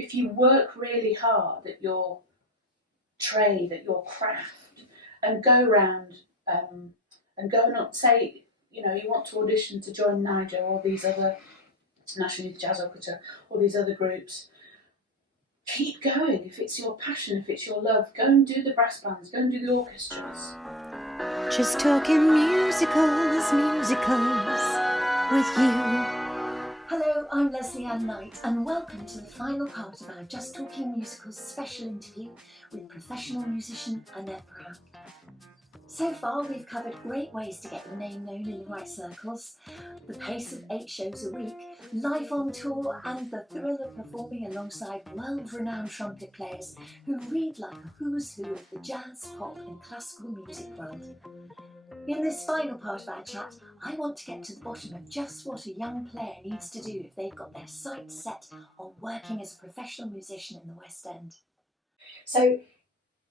if you work really hard at your trade, at your craft, and go around and go and say, you know, you want to audition to join Niger or these other National Youth Jazz Orchestra or these other groups, keep going. If it's your passion, if it's your love, go and do the brass bands, go and do the orchestras. Just talking musicals with you. Hello, I'm Lesley Knight, and welcome to the final part of our Just Talking Musicals special interview with professional musician Annette Brown. So far, we've covered great ways to get your name known in the right circles, the pace of 8 shows a week, live on tour, and the thrill of performing alongside world-renowned trumpet players who read like a who's who of the jazz, pop, and classical music world. In this final part of our chat, I want to get to the bottom of just what a young player needs to do if they've got their sights set on working as a professional musician in the West End. So,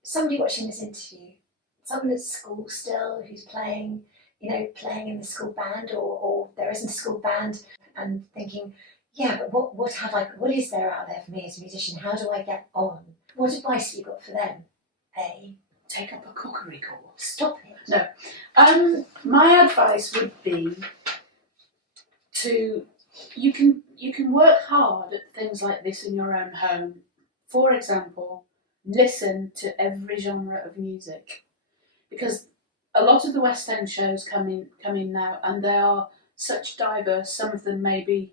somebody watching this interview, someone at school still who's playing in the school band, or there isn't a school band, and thinking, yeah, but what is there out there for me as a musician? How do I get on? What advice have you got for them? A, take up a cookery course. Stop it. No. My advice would be you can work hard at things like this in your own home. For example, listen to every genre of music, because a lot of the West End shows come in now, and they are such diverse. Some of them may be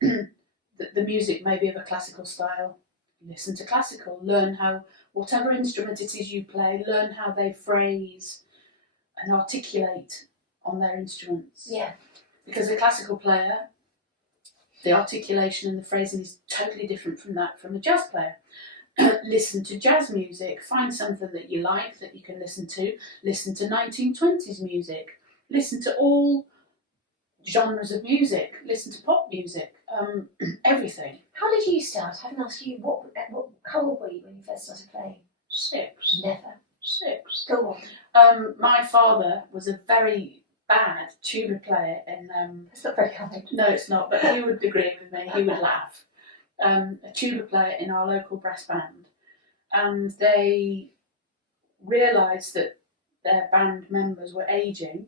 the music may be of a classical style. Listen to classical, learn how, whatever instrument it is you play, learn how they phrase and articulate on their instruments. Yeah. Because a classical player, the articulation and the phrasing is totally different from a jazz player. Listen to jazz music, find something that you like that you can listen to 1920s music, listen to all genres of music, listen to pop music, everything. How did you start? I haven't asked you, how old were you when you first started playing? 6. Never. 6. Go on. My father was a very bad tuba player in... That's not very kind. No, it's not, but he would agree with me, he would laugh. A tuba player in our local brass band, and they realised that their band members were ageing,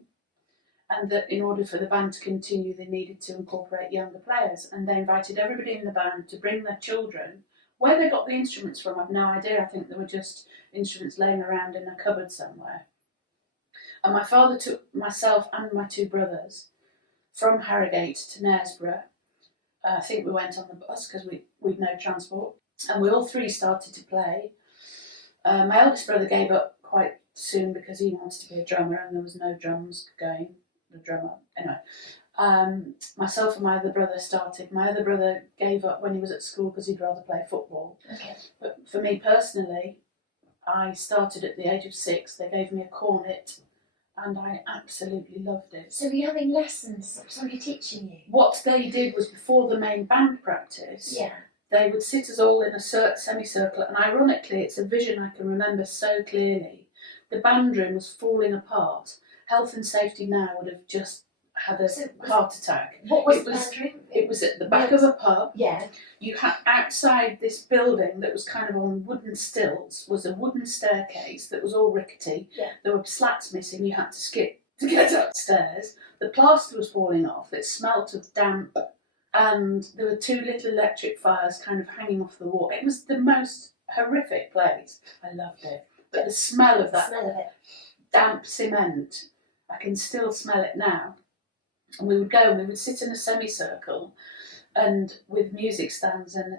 and that in order for the band to continue they needed to incorporate younger players, and they invited everybody in the band to bring their children. Where they got the instruments from, I've no idea. I think they were just instruments laying around in a cupboard somewhere. And my father took myself and my 2 brothers from Harrogate to Knaresborough. I think we went on the bus because we'd no transport, and we all 3 started to play. My eldest brother gave up quite soon because he wanted to be a drummer, and there was no drums going. The drummer, anyway. Myself and my other brother started. My other brother gave up when he was at school because he'd rather play football. Okay. But for me personally, I started at the age of 6. They gave me a cornet, and I absolutely loved it. So were you having lessons? Somebody teaching you? What they did was, before the main band practice, yeah, they would sit us all in a semicircle, and ironically, it's a vision I can remember so clearly. The band room was falling apart. Health and Safety Now would have just had a heart attack. What was the band room? It was at the back of a pub. Yeah. You had outside this building that was kind of on wooden stilts, was a wooden staircase that was all rickety. Yeah. There were slats missing, you had to skip to get upstairs. The plaster was falling off, it smelt of damp, and there were 2 little electric fires kind of hanging off the wall. It was the most horrific place. I loved it. But the smell of that damp cement, I can still smell it now. And we would go and we would sit in a semicircle, and with music stands and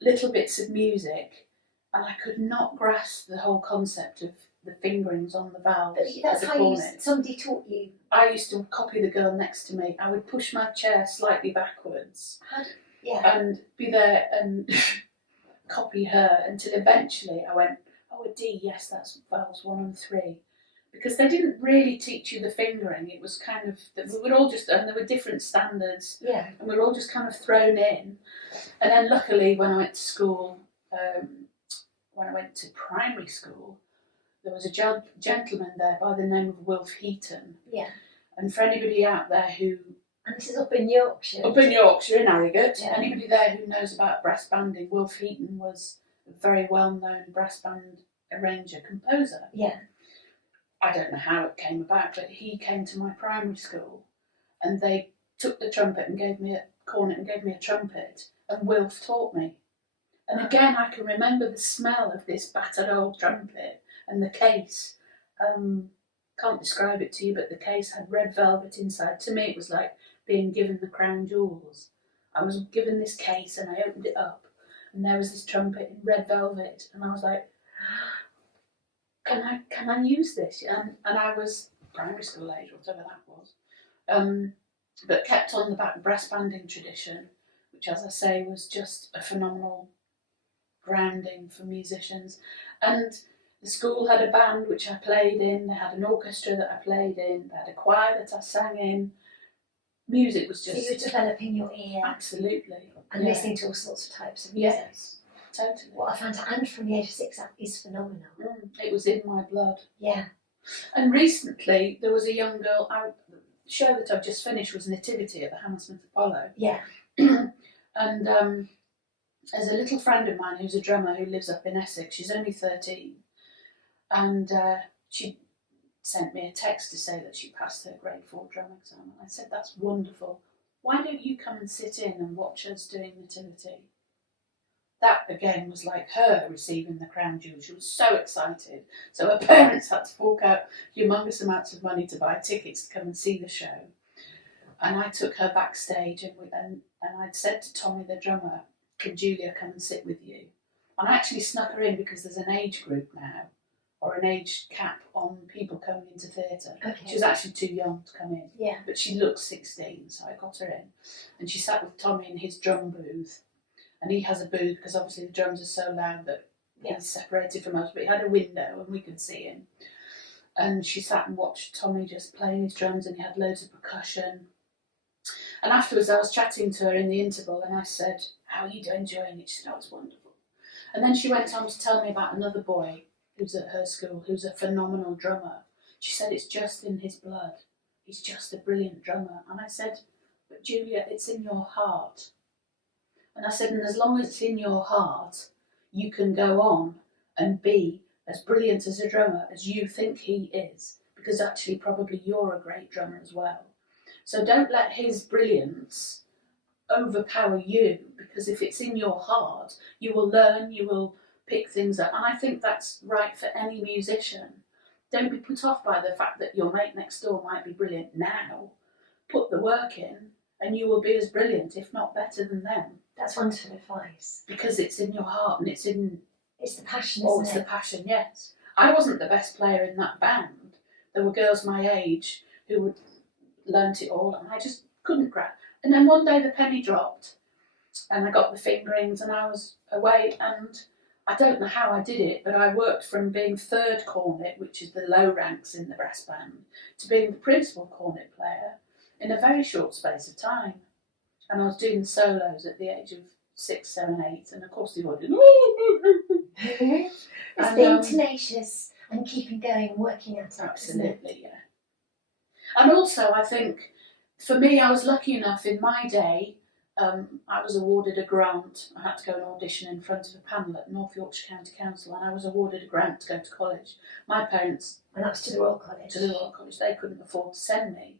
little bits of music, and I could not grasp the whole concept of the fingerings on the valve. But that's how somebody taught you. I used to copy the girl next to me. I would push my chair slightly backwards and be there and copy her until eventually I went, oh, a D, yes, that's valves 1 and 3. Because they didn't really teach you the fingering. It was kind of, we were all just, and there were different standards, and we were all just kind of thrown in. And then luckily, when I went to school, when I went to primary school, there was a gentleman there by the name of Wilf Heaton. Yeah. And for anybody out there who And this is up in Yorkshire. Up in Yorkshire, in Harrogate. Yeah. Anybody there who knows about brass banding, Wilf Heaton was a very well-known brass band arranger, composer. Yeah. I don't know how it came about, but he came to my primary school and they took the trumpet and gave me a cornet and gave me a trumpet, and Wilf taught me. And again, I can remember the smell of this battered old trumpet and the case. Can't describe it to you, but the case had red velvet inside. To me, it was like being given the crown jewels. I was given this case and I opened it up and there was this trumpet in red velvet, and I was like, can I use this? And I was primary school age, whatever that was. But kept on the brass banding tradition, which, as I say, was just a phenomenal grounding for musicians. And the school had a band which I played in, they had an orchestra that I played in, they had a choir that I sang in. Music was just... So you were developing your ear. Absolutely. And listening to all sorts of types of music. Yes, totally. What I found, and from the age of 6, that is phenomenal. It was in my blood. Yeah. And recently there was a young girl, the show that I've just finished was Nativity at the Hammersmith Apollo. Yeah. And there's a little friend of mine who's a drummer who lives up in Essex. She's only 13. And she sent me a text to say that she passed her grade 4 drum exam. And I said, that's wonderful. Why don't you come and sit in and watch us doing Nativity? That, again, was like her receiving the crown jewel. She was so excited. So her parents had to fork out humongous amounts of money to buy tickets to come and see the show. And I took her backstage and I'd said to Tommy, the drummer, can Julia come and sit with you? And I actually snuck her in because there's an age group now, or an age cap on people coming into theatre. Okay. She was actually too young to come in. Yeah. But she looked 16, so I got her in. And she sat with Tommy in his drum booth. And he has a booth because obviously the drums are so loud that he's separated from us. But he had a window and we could see him. And she sat and watched Tommy just playing his drums, and he had loads of percussion. And afterwards I was chatting to her in the interval and I said, how are you enjoying it? She said, oh, it's wonderful. And then she went on to tell me about another boy who's at her school, who's a phenomenal drummer. She said, it's just in his blood. He's just a brilliant drummer. And I said, but Julia, it's in your heart. And I said, and as long as it's in your heart, you can go on and be as brilliant as a drummer as you think he is, because actually probably you're a great drummer as well. So don't let his brilliance overpower you, because if it's in your heart, you will learn, you will pick things up. And I think that's right for any musician. Don't be put off by the fact that your mate next door might be brilliant now. Put the work in and you will be as brilliant, if not better than them. That's wonderful advice. Because it's in your heart and it's in... It's the passion, Oh, isn't it's it? the passion, yes. I wasn't the best player in that band. There were girls my age who would learnt it all and I just couldn't grasp. And then one day the penny dropped and I got the fingerings and I was away, and I don't know how I did it, but I worked from being third cornet, which is the low ranks in the brass band, to being the principal cornet player in a very short space of time. And I was doing solos at the age of 6, 7, 8, and of course the audience. It's And, being tenacious and keeping going, working at it. Isn't it? Absolutely, yeah. And also, I think, for me, I was lucky enough in my day. I was awarded a grant. I had to go and audition in front of a panel at North Yorkshire County Council, and I was awarded a grant to go to college. My parents, And that was to the Royal College. they couldn't afford to send me.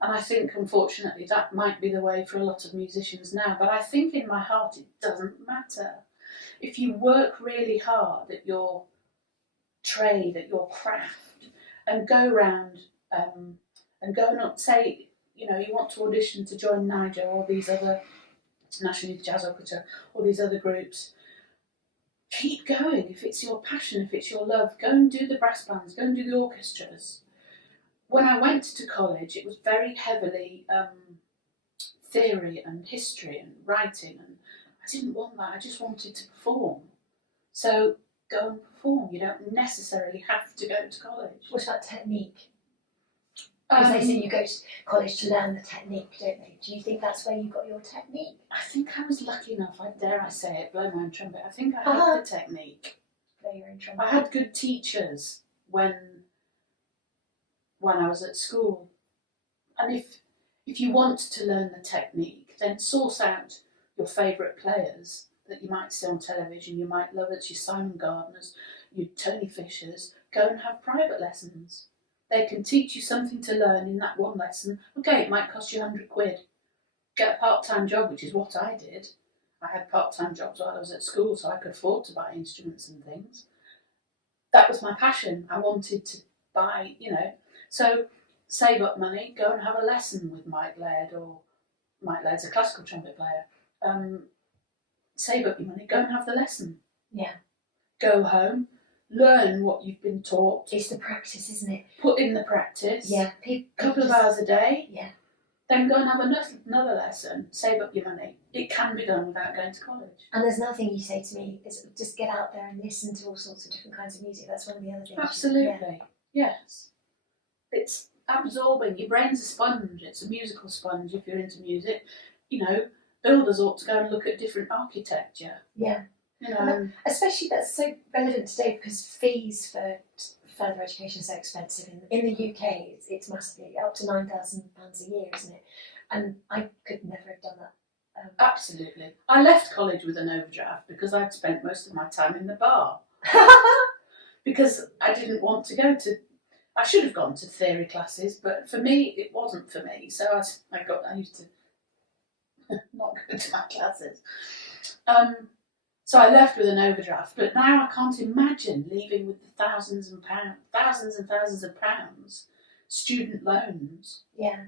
And I think, unfortunately, that might be the way for a lot of musicians now. But I think in my heart it doesn't matter. If you work really hard at your trade, at your craft, and go round and go and say, you know, you want to audition to join Niger or these other National Youth Jazz Orchestra or these other groups, keep going. If it's your passion, if it's your love, go and do the brass bands, go and do the orchestras. When I went to college, it was very heavily theory and history and writing, and I didn't want that. I just wanted to perform. So go and perform. You don't necessarily have to go to college. What about technique? Because they say you go to college to learn the technique, don't they? Do you think that's where you got your technique? I think I was lucky enough, dare I say it, blow my own trumpet, I think I had the technique. Play your own trumpet. I had good teachers when I was at school. And If you want to learn the technique, then source out your favourite players that you might see on television. You might love it, your Simon Gardners, your Tony Fishers. Go and have private lessons. They can teach you something to learn in that one lesson. Okay, it might cost you £100. Get a part-time job, which is what I did. I had part-time jobs while I was at school, so I could afford to buy instruments and things. That was my passion. I wanted to buy, So save up money, go and have a lesson with Mike Laird, or Mike Laird's a classical trumpet player. Save up your money, go and have the lesson. Yeah. Go home, learn what you've been taught. It's the practice, isn't it? Put in the practice. Yeah. Couple of hours a day. Yeah. Then go and have another lesson. Save up your money. It can be done without going to college. And there's nothing you say to me is just get out there and listen to all sorts of different kinds of music. That's one of the other things. Absolutely. Yes. It's absorbing. Your brain's a sponge. It's a musical sponge if you're into music. Builders ought to go and look at different architecture. Yeah. Especially that's so relevant today because fees for further education are so expensive. In the UK, it's massively up to £9,000 a year, isn't it? And I could never have done that. Absolutely. I left college with an overdraft because I'd spent most of my time in the bar. Because I didn't want to go to... I should have gone to theory classes, but for me, it wasn't for me. So I used to not go to my classes. So I left with an overdraft, but now I can't imagine leaving with the thousands and thousands of pounds, student loans. Yeah.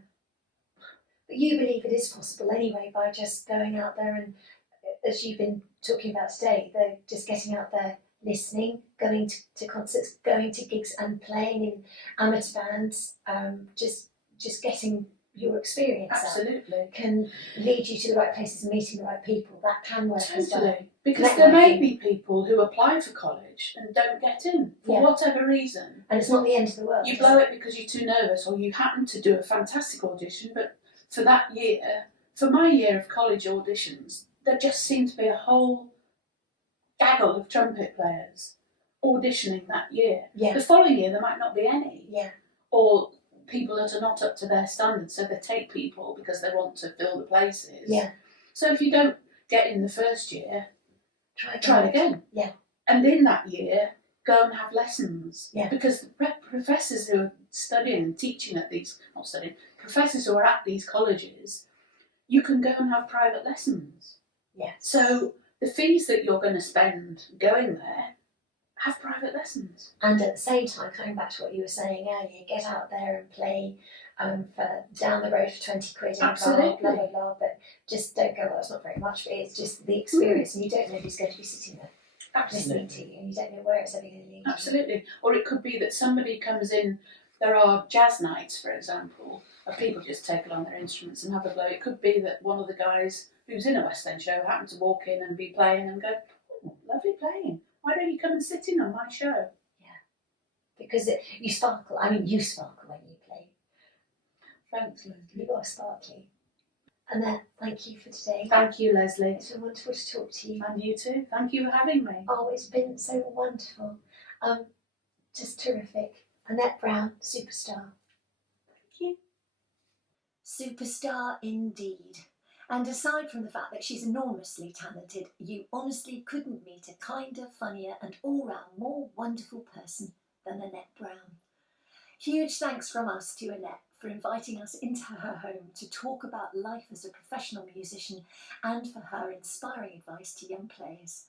But you believe it is possible anyway by just going out there and, as you've been talking about today, they're just getting out there, listening, going to concerts, going to gigs and playing in amateur bands, just getting your experience Absolutely. can lead you to the right places and meeting the right people. That can work as well. Totally. Because there may be people who apply for college and don't get in for whatever reason. And it's not the end of the world. You blow it because you're too nervous, or you happen to do a fantastic audition, but for that year, for my year of college auditions, there just seemed to be a whole gaggle of trumpet players auditioning that year. Yeah. The following year, there might not be any. Yeah. Or people that are not up to their standards, so they take people because they want to fill the places. Yeah. So if you don't get in the first year, try again. Yeah. And in that year, go and have lessons. Yeah. Because the professors who are studying and teaching at these, professors who are at these colleges, you can go and have private lessons. Yeah. So the fees that you're going to spend going there, have private lessons. And at the same time, coming back to what you were saying earlier, get out there and play for down the road for 20 quid in a car, blah, blah, blah. But just don't go, well, it's not very much, but it's just the experience, and you don't know who's going to be sitting there listening to you, and you don't know where it's ever going to lead. Absolutely. Or it could be that somebody comes in, there are jazz nights, for example, where people just take along their instruments and have a blow. It could be that one of the guys who's in a West End show happened to walk in and be playing and go, oh, lovely playing. Why don't you come and sit in on my show? Yeah, because you sparkle. I mean, you sparkle when you play. Thanks, Lesley. You are sparkly. Annette, thank you for today. Thank you, Lesley. It's been wonderful to talk to you. And you too. Thank you for having me. Oh, it's been so wonderful. Just terrific. Annette Brown, superstar. Thank you. Superstar indeed. And aside from the fact that she's enormously talented, you honestly couldn't meet a kinder, funnier and all-round more wonderful person than Annette Brown. Huge thanks from us to Annette for inviting us into her home to talk about life as a professional musician and for her inspiring advice to young players.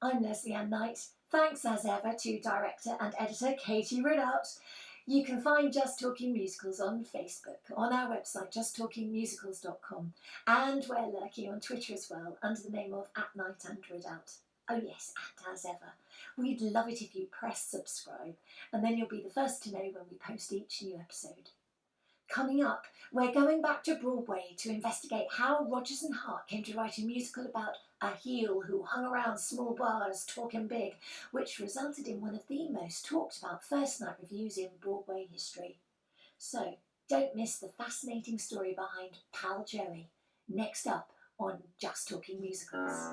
I'm Lesley Ann Knight. Thanks as ever to director and editor Katie Ridout. You can find Just Talking Musicals on Facebook, on our website justtalkingmusicals.com, and we're lurking on Twitter as well under the name of @NightAndRidout. Oh yes, and as ever, we'd love it if you press subscribe, and then you'll be the first to know when we post each new episode. Coming up, we're going back to Broadway to investigate how Rodgers and Hart came to write a musical about a heel who hung around small bars talking big, which resulted in one of the most talked about first night reviews in Broadway history. So, don't miss the fascinating story behind Pal Joey, next up on Just Talking Musicals.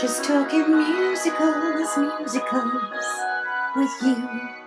Just talking musicals, musicals with you.